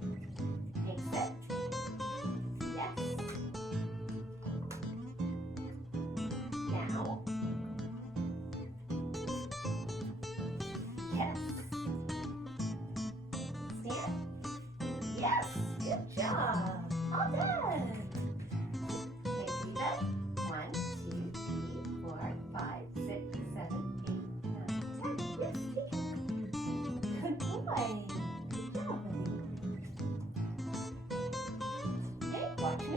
good. Okay, sit. Yes. Now. Yes. Stand. Yes. Good job. All done. Okay, see that? 1, 2, 3, 4, 5, 6, 7, 8, 9, 10. Yes, see? Good boy. Good job, buddy. Okay, watch me.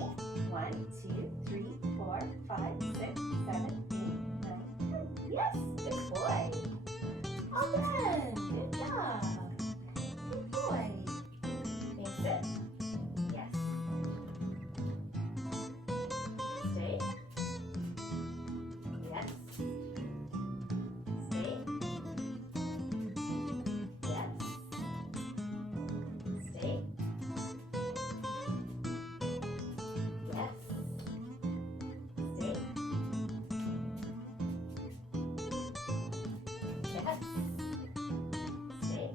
1, 2, 3, 4, 5, 6, 7, 8, 9, 10. Yes, good boy. All done. Good job. Good boy. Okay, sit. Yes. Stay. Yes. Stay. Yes. Stay. Yes. Stay. Yes. Stay.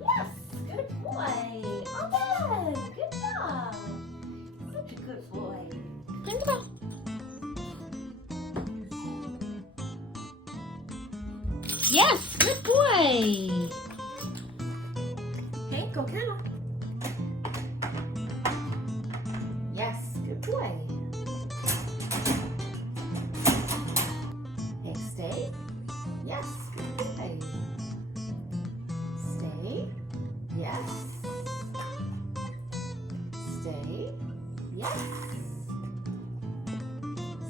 Yes, good boy. All done. Good job. Such a good boy. Yes, good boy. Okay, go kennel. Yes, good boy. Okay, stay. Yes, good boy. Stay. Yes. Stay. Yes.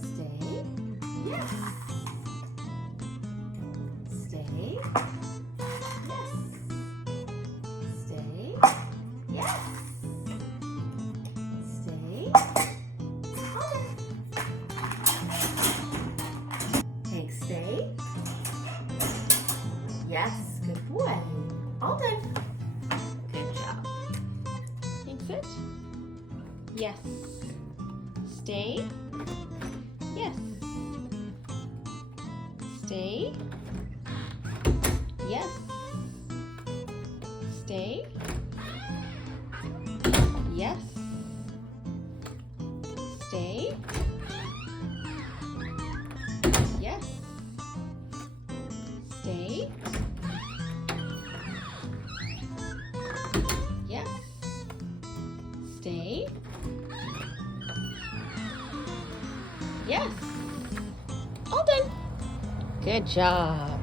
Stay. Yes. Stay. Yes. Stay. Yes. Stay. Hold it. Take stay. Yes, good boy. All done. Good job. Take sit. Yes. Stay. Yes. Stay. Yes. Stay. Yes. Stay. Yes. Stay. Yes. Stay. Yes. All done. Good job.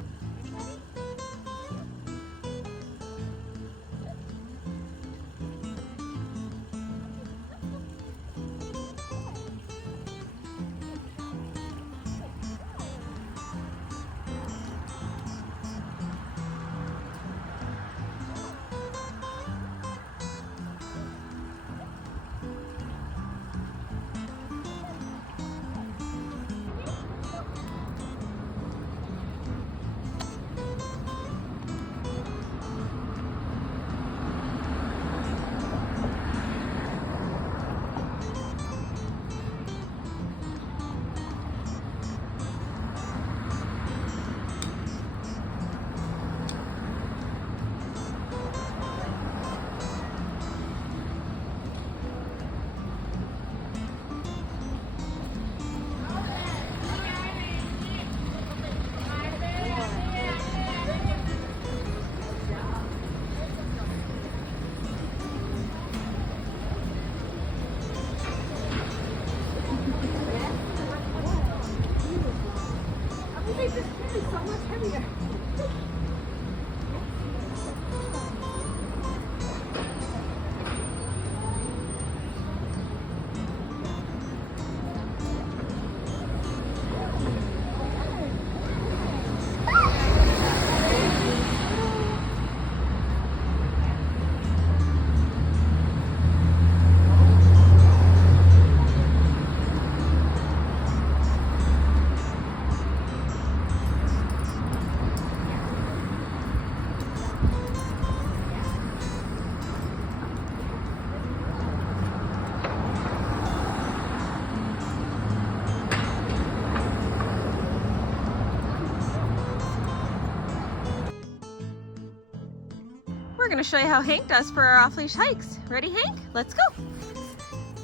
going to show you how Hank does for our off-leash hikes. Ready, Hank? Let's go.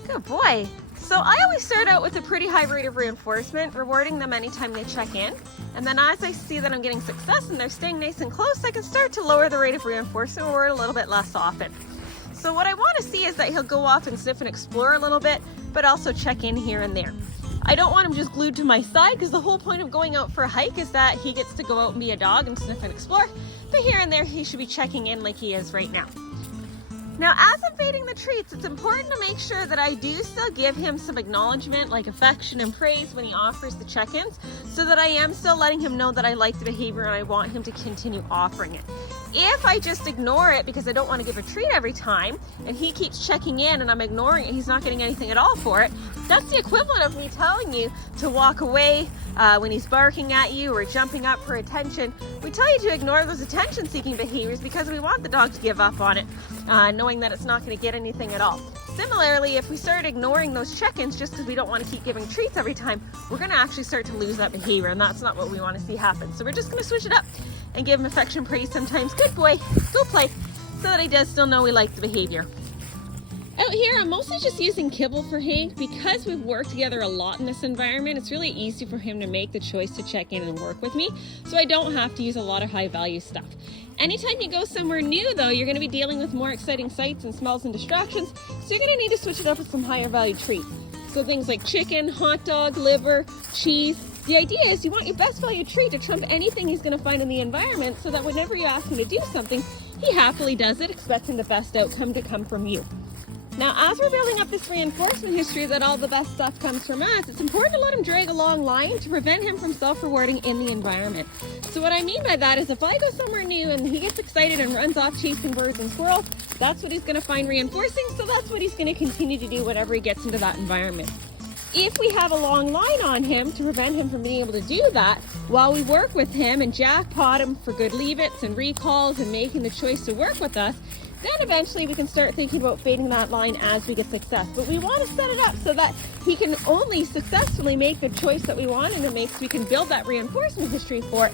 Good boy. So I always start out with a pretty high rate of reinforcement, rewarding them anytime they check in. And then as I see that I'm getting success and they're staying nice and close, I can start to lower the rate of reinforcement or a little bit less often. So what I want to see is that he'll go off and sniff and explore a little bit, but also check in here and there. I don't want him just glued to my side, because the whole point of going out for a hike is that he gets to go out and be a dog and sniff and explore, but here and there he should be checking in like he is right now. Now, as I'm feeding the treats, it's important to make sure that I do still give him some acknowledgement, like affection and praise when he offers the check-ins, so that I am still letting him know that I like the behavior and I want him to continue offering it. If I just ignore it because I don't want to give a treat every time, and he keeps checking in and I'm ignoring it, he's not getting anything at all for it, that's the equivalent of me telling you to walk away when he's barking at you or jumping up for attention. We tell you to ignore those attention-seeking behaviors because we want the dog to give up on it, knowing that it's not going to get anything at all. Similarly, if we start ignoring those check-ins just because we don't want to keep giving treats every time, we're going to actually start to lose that behavior, and that's not what we want to see happen. So we're just going to switch it up and give him affection, praise sometimes. Good boy, go play, so that he does still know we like the behavior. Out here, I'm mostly just using kibble for Hank. Because we've worked together a lot in this environment, it's really easy for him to make the choice to check in and work with me, so I don't have to use a lot of high value stuff. Anytime you go somewhere new though, you're going to be dealing with more exciting sights and smells and distractions, so you're going to need to switch it up with some higher value treats. So things like chicken, hot dog, liver, cheese. The idea is you want your best value treat to trump anything he's going to find in the environment, so that whenever you ask him to do something, he happily does it, expecting the best outcome to come from you. Now, as we're building up this reinforcement history that all the best stuff comes from us, it's important to let him drag a long line to prevent him from self-rewarding in the environment. So what I mean by that is if I go somewhere new and he gets excited and runs off chasing birds and squirrels, that's what he's going to find reinforcing, so that's what he's going to continue to do whenever he gets into that environment. If we have a long line on him to prevent him from being able to do that, while we work with him and jackpot him for good leave-its and recalls and making the choice to work with us, then eventually we can start thinking about fading that line as we get success. But we want to set it up so that he can only successfully make the choice that we want him to make, so we can build that reinforcement history for it,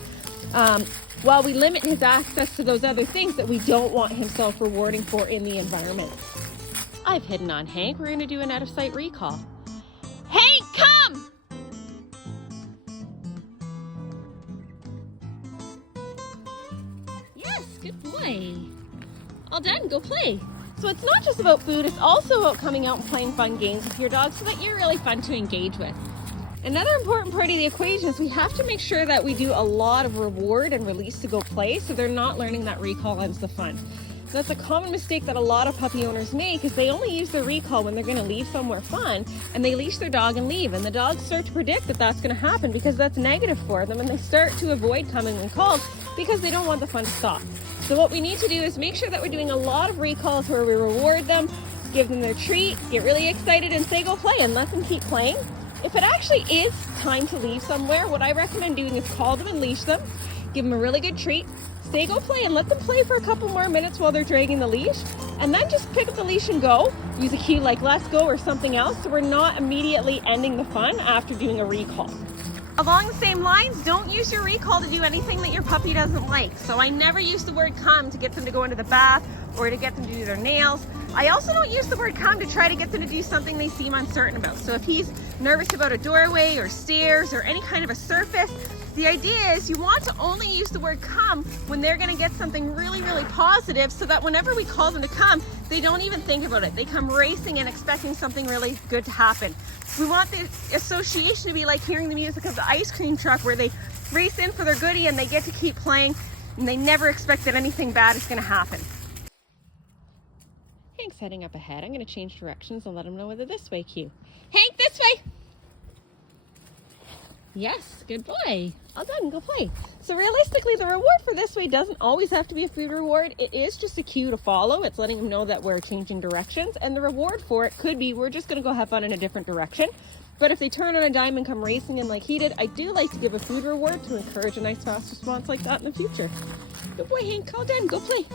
while we limit his access to those other things that we don't want him self-rewarding for in the environment. I've hidden on Hank. We're going to do an out-of-sight recall. Hank, come! Yes, good boy. All done, go play. So it's not just about food, it's also about coming out and playing fun games with your dog so that you're really fun to engage with. Another important part of the equation is we have to make sure that we do a lot of reward and release to go play, so they're not learning that recall ends the fun. So that's a common mistake that a lot of puppy owners make, is they only use their recall when they're going to leave somewhere fun, and they leash their dog and leave, and the dogs start to predict that that's going to happen because that's negative for them, and they start to avoid coming when called because they don't want the fun to stop. So what we need to do is make sure that we're doing a lot of recalls where we reward them, give them their treat, get really excited and say go play, and let them keep playing. If it actually is time to leave somewhere, what I recommend doing is call them and leash them, give them a really good treat, say go play, and let them play for a couple more minutes while they're dragging the leash, and then just pick up the leash and go. Use a cue like let's go or something else, so we're not immediately ending the fun after doing a recall. Along the same lines, don't use your recall to do anything that your puppy doesn't like. So I never use the word come to get them to go into the bath or to get them to do their nails. I also don't use the word come to try to get them to do something they seem uncertain about. So if he's nervous about a doorway or stairs or any kind of a surface, the idea is you want to only use the word come when they're going to get something really, really positive, so that whenever we call them to come, they don't even think about it. They come racing and expecting something really good to happen. We want the association to be like hearing the music of the ice cream truck, where they race in for their goodie and they get to keep playing, and they never expect that anything bad is going to happen. Hank's heading up ahead. I'm going to change directions and let him know whether this way cue. Hank, this way! Yes, good boy. All done, go play. So realistically, the reward for this way doesn't always have to be a food reward. It is just a cue to follow. It's letting them know that we're changing directions, and the reward for it could be we're just going to go have fun in a different direction. But if they turn on a dime and come racing in like he did, I do like to give a food reward to encourage a nice fast response like that in the future. Good boy, Hank. All done, go play.